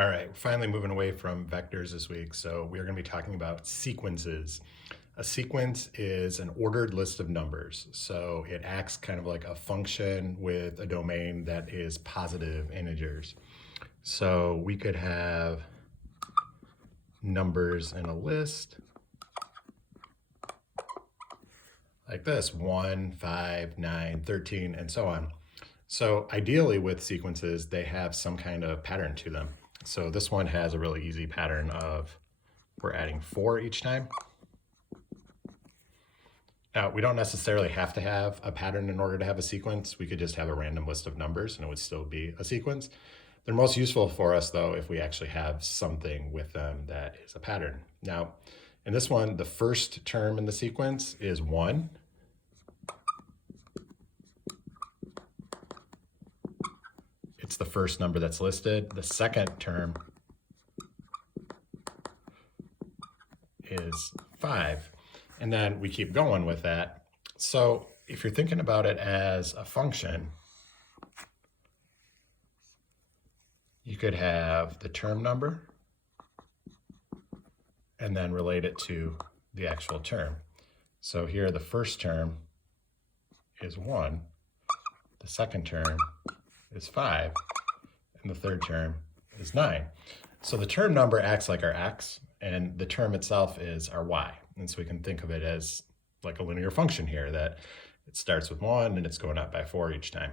All right, we're finally moving away from vectors this week. So we are going to be talking about sequences. A sequence is an ordered list of numbers. So it acts kind of like a function with a domain that is positive integers. So we could have numbers in a list like this, 1, 5, 9, 13, and so on. So ideally with sequences, they have some kind of pattern to them. So this one has a really easy pattern of we're adding 4 each time. Now, we don't necessarily have to have a pattern in order to have a sequence. We could just have a random list of numbers and it would still be a sequence. They're most useful for us, though, if we actually have something with them that is a pattern. Now, in this one, the first term in the sequence is 1. It's the first number that's listed. The second term is 5. And then we keep going with that. So if you're thinking about it as a function, you could have the term number and then relate it to the actual term. So here the first term is 1, the second term is 5, and the third term is 9. So the term number acts like our x, and the term itself is our y. And so we can think of it as like a linear function here, that it starts with 1 and it's going up by 4 each time.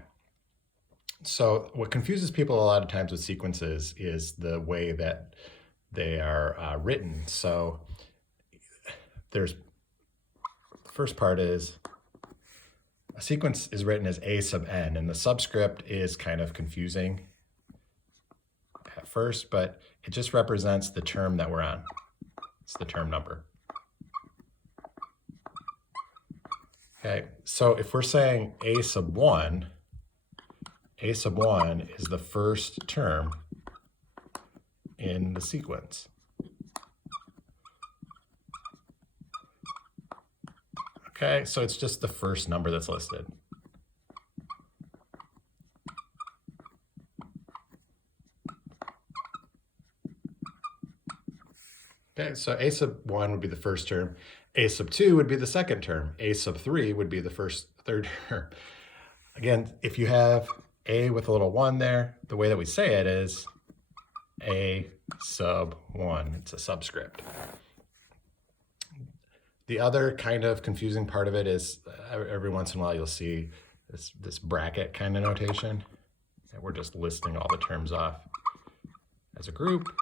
So what confuses people a lot of times with sequences is the way that they are written. So the first part is a sequence is written as a sub n, and the subscript is kind of confusing at first, but it just represents the term that we're on. It's the term number. Okay, so if we're saying a sub 1 is the first term in the sequence. Okay, so it's just the first number that's listed. Okay, so a sub 1 would be the first term. A sub 2 would be the second term. A sub 3 would be the third term. Again, if you have a with a little 1 there, the way that we say it is a sub 1. It's a subscript. The other kind of confusing part of it is every once in a while you'll see this bracket kind of notation. And we're just listing all the terms off as a group.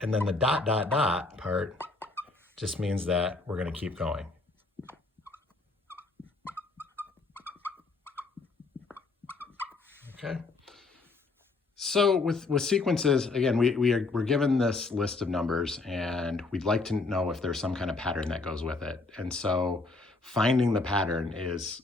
And then the dot, dot, dot part just means that we're going to keep going. Okay. So with sequences, again, we're given this list of numbers and we'd like to know if there's some kind of pattern that goes with it. And so finding the pattern is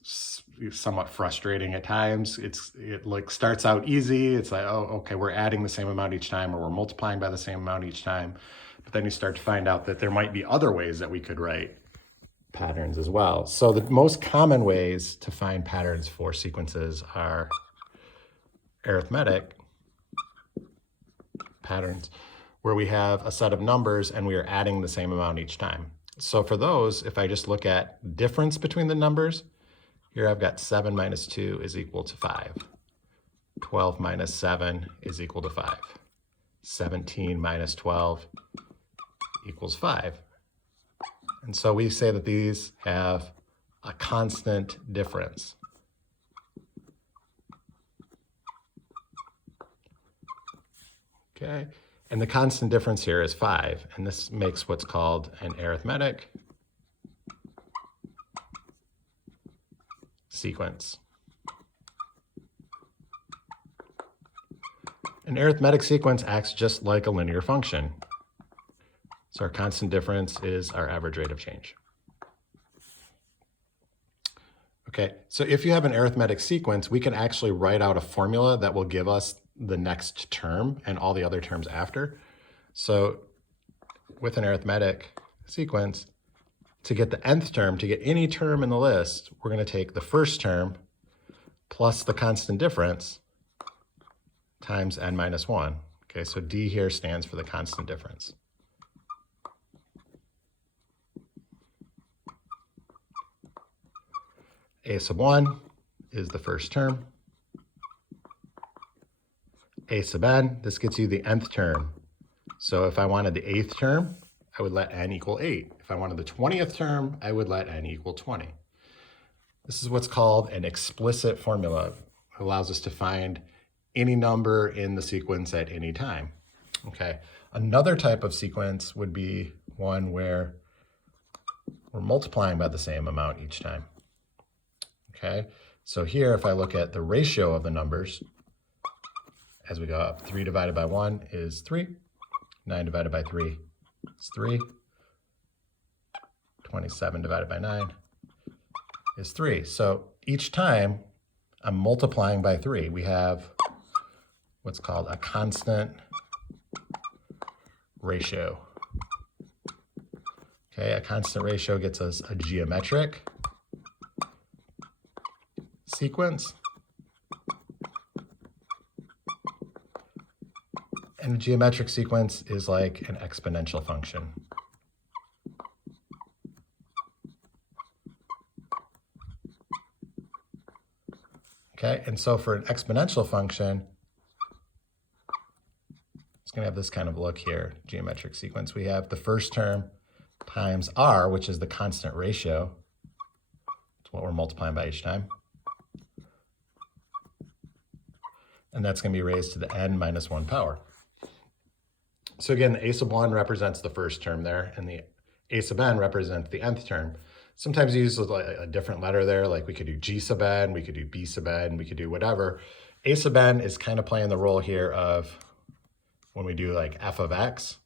somewhat frustrating at times. It like starts out easy. It's like, oh, okay, we're adding the same amount each time, or we're multiplying by the same amount each time. But then you start to find out that there might be other ways that we could write patterns as well. So the most common ways to find patterns for sequences are arithmetic patterns, where we have a set of numbers and we are adding the same amount each time. So for those, if I just look at difference between the numbers, here I've got 7 minus 2 is equal to 5. 12 minus 7 is equal to 5. 17 minus 12 equals 5. And so we say that these have a constant difference. Okay, and the constant difference here is 5, and this makes what's called an arithmetic sequence. An arithmetic sequence acts just like a linear function. So our constant difference is our average rate of change. Okay, so if you have an arithmetic sequence, we can actually write out a formula that will give us the next term and all the other terms after. So with an arithmetic sequence, to get the nth term, to get any term in the list, we're going to take the first term plus the constant difference times n minus 1. Okay, so D here stands for the constant difference. A sub 1 is the first term. A sub n, this gets you the nth term. So if I wanted the 8th term, I would let n equal 8. If I wanted the 20th term, I would let n equal 20. This is what's called an explicit formula. It allows us to find any number in the sequence at any time. Okay. Another type of sequence would be one where we're multiplying by the same amount each time. Okay. So here, if I look at the ratio of the numbers, as we go up, 3 divided by 1 is 3. 9 divided by 3 is 3. 27 divided by 9 is 3. So each time I'm multiplying by 3, we have what's called a constant ratio. Okay, a constant ratio gets us a geometric sequence. And a geometric sequence is like an exponential function. Okay, and so for an exponential function, it's going to have this kind of look here, geometric sequence. We have the first term times r, which is the constant ratio. It's what we're multiplying by each time. And that's going to be raised to the n minus 1 power. So again, the a sub 1 represents the first term there, and the a sub n represents the nth term. Sometimes you use a different letter there, like we could do g sub n, we could do b sub n, we could do whatever. A sub n is kind of playing the role here of when we do like f of x,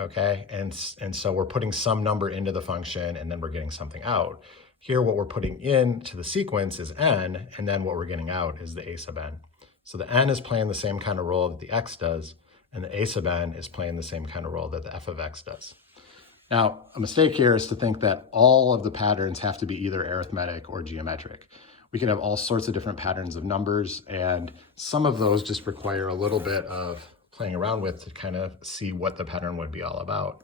okay? And so we're putting some number into the function, and then we're getting something out. Here, what we're putting into the sequence is n, and then what we're getting out is the a sub n. So the n is playing the same kind of role that the x does, and the a sub n is playing the same kind of role that the f of x does. Now, a mistake here is to think that all of the patterns have to be either arithmetic or geometric. We can have all sorts of different patterns of numbers, and some of those just require a little bit of playing around with to kind of see what the pattern would be all about.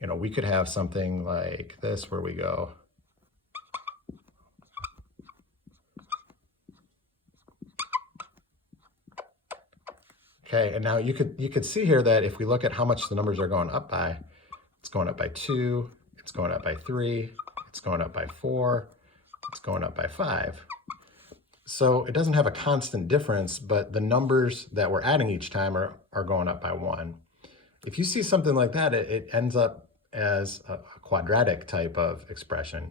You know, we could have something like this where we go, okay, and now you could see here that if we look at how much the numbers are going up by, it's going up by 2, it's going up by 3, it's going up by 4, it's going up by 5. So it doesn't have a constant difference, but the numbers that we're adding each time are going up by 1. If you see something like that, it ends up as a quadratic type of expression,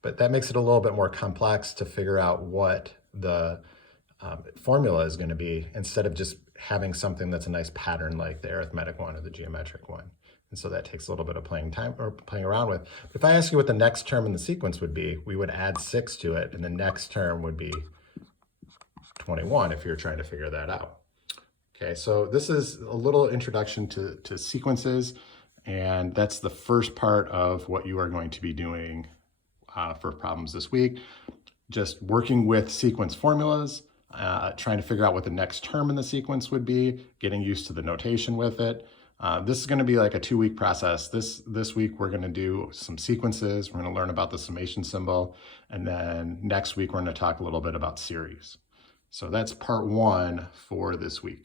but that makes it a little bit more complex to figure out what the formula is going to be, instead of just having something that's a nice pattern like the arithmetic one or the geometric one. And so that takes a little bit of playing around with. But if I ask you what the next term in the sequence would be, we would add 6 to it, and the next term would be 21 if you're trying to figure that out. Okay, so this is a little introduction to sequences, and that's the first part of what you are going to be doing for problems this week. Just working with sequence formulas, trying to figure out what the next term in the sequence would be, getting used to the notation with it. This is going to be like a 2-week process. This week we're going to do some sequences. We're going to learn about the summation symbol, and then next week we're going to talk a little bit about series. So that's part 1 for this week.